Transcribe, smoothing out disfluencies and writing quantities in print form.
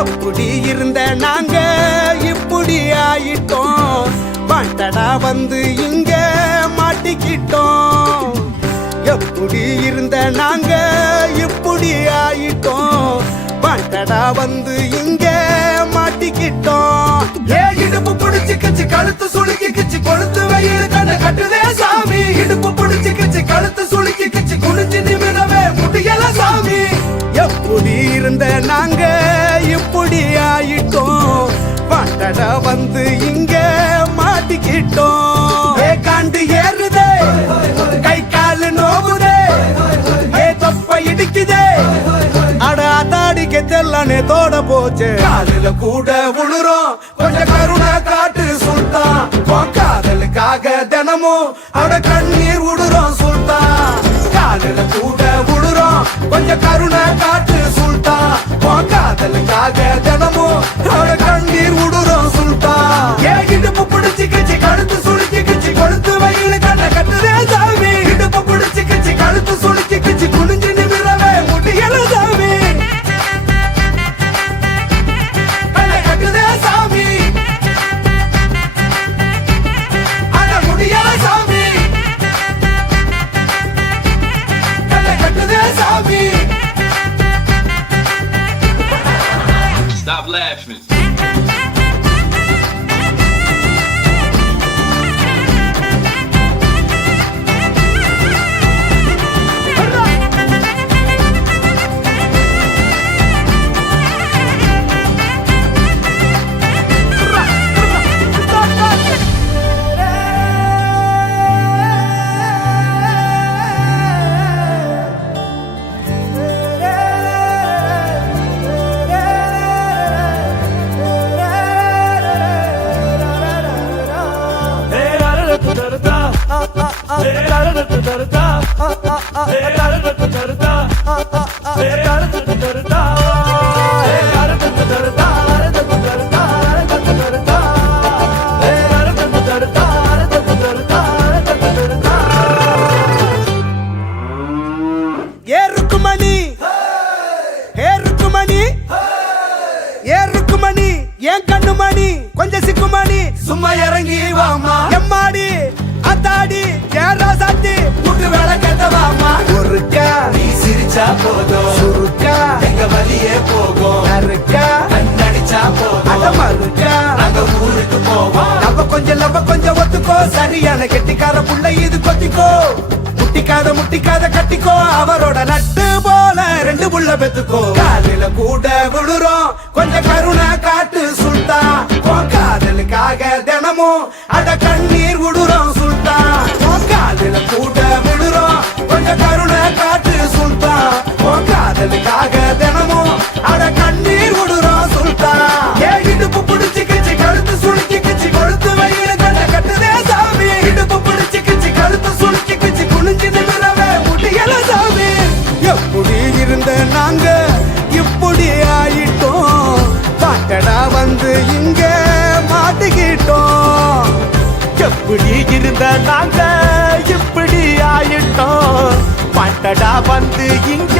எப்படி இருந்த நாங்க இப்படி ஆயிட்டோம். பாட்டடா வந்து இங்க மாட்டிக்கிட்டோம். எப்படி இருந்த நாங்க இப்படி ஆயிட்டோம். பாட்டடா வந்து இங்க மாட்டிக்கிட்டோம். இடுப்பு புடிச்சு கிச்சு கழுத்து சுளுக்கி கிச்சு கொழுத்து வெயில் கண்ண கட்டுதே சாமி. இடுப்பு புடிச்சு கிச்சு கழுத்து சுளுக்கி கிச்சு குனிஞ்சு நிமிடவே முடியல சாமி. எப்படி இருந்த நாங்க இப்படி ஆயிட்டோம். பாட்டடா வந்து இங்க மாட்டிக்கிட்டோம். காண்டு ஏறுதே கை காலு நோவுதே தொப்ப இடிக்குதே. அட அதாடிக்க தெல்லானே தோட போச்சு. காலில கூட விழுறோம் கொஞ்சம் கருணை காட்டு சுல்தான். காதலுக்காக தினமும் அட கண்ணீர் விடுறோம் சுல்தான். காலில கூட விழுறோம் கொஞ்சம் கருணை காட்டு சுல்தான். காதலுக்காக தினமும் அட கண்ணீர் விடுறோம் சுல்தான். இடுப்பு பிடிச்சு கிச்சு கழுத்து சுளுக்கி கிச்சு கொழுத்து வெயில் கண்ண கட்டுதே சாமி. இடுப்பு பிடிச்சு கிச்சு கழுத்து சுளுக்கி கிச்சு குனிஞ்சு நிமிரவே முடியல சாமி. கண்ண கட்டுதே சாமி. அட முடியல சாமி. கண்ண கட்டுதே சாமி. Stop laughing. ஏறுக்குமணி ஏறுக்குமணி ஏறுக்குமணி என் கண்ணுமணி கொஞ்சம் சிக்குமணி. சும்மா இறங்கி வாமா எம்மாடி அத்தாடி ஏராசாத்தி கூட்டு வேலை கேட்டவாமா. ஒருக்கா நீ சிரிச்சா போதும் சுருக்கா எங்க வழியே போகும். நறுக்கா கண்ணடிச்சா போதும் அடமருக்கா நாங்க ஊருக்கு போவோம். லவ கொஞ்சம் ஒத்துக்கோ. சரியான கெட்டிக்கார புள்ள இது கொத்திக்கோ. முட்டிக்காத கட்டிக்கோ. அவரோட நட்டு போல ரெண்டு புள்ள பெத்துக்கோ. காலில கூட விழுறோம் கொஞ்சம் கருணை காட்டு சுல்தா. காதலுக்காக தினமும் அட கண்ணீர் விடுறோம் சுல்தா. காலில கூட விழுறோம் கொஞ்சம் கருணை காட்டு சுல்தா. காதலுக்காக தினமும் அட கண்ணீர் விடுறோம் சுல்தா. இடுப்பு பிடிச்சு கிச்சு கழுத்து சுளுக்கி கிச்சு கொழுத்து வெயில் கண்ண கட்டுதே சாமி. இடுப்பு பிடிச்சு கிச்சு கழுத்து சுளுக்கி கிச்சு குனிஞ்சு நிமிரவே முடியல சாமி. எப்படி இருந்த நாங்க இப்படி ஆயிட்டோம். பாட்டடா வந்து இங்க மாட்டிக்கிட்டோம். எப்படி இருந்த நாங்க இப்படி ஆயிட்டோம். பாட்டடா வந்து இங்க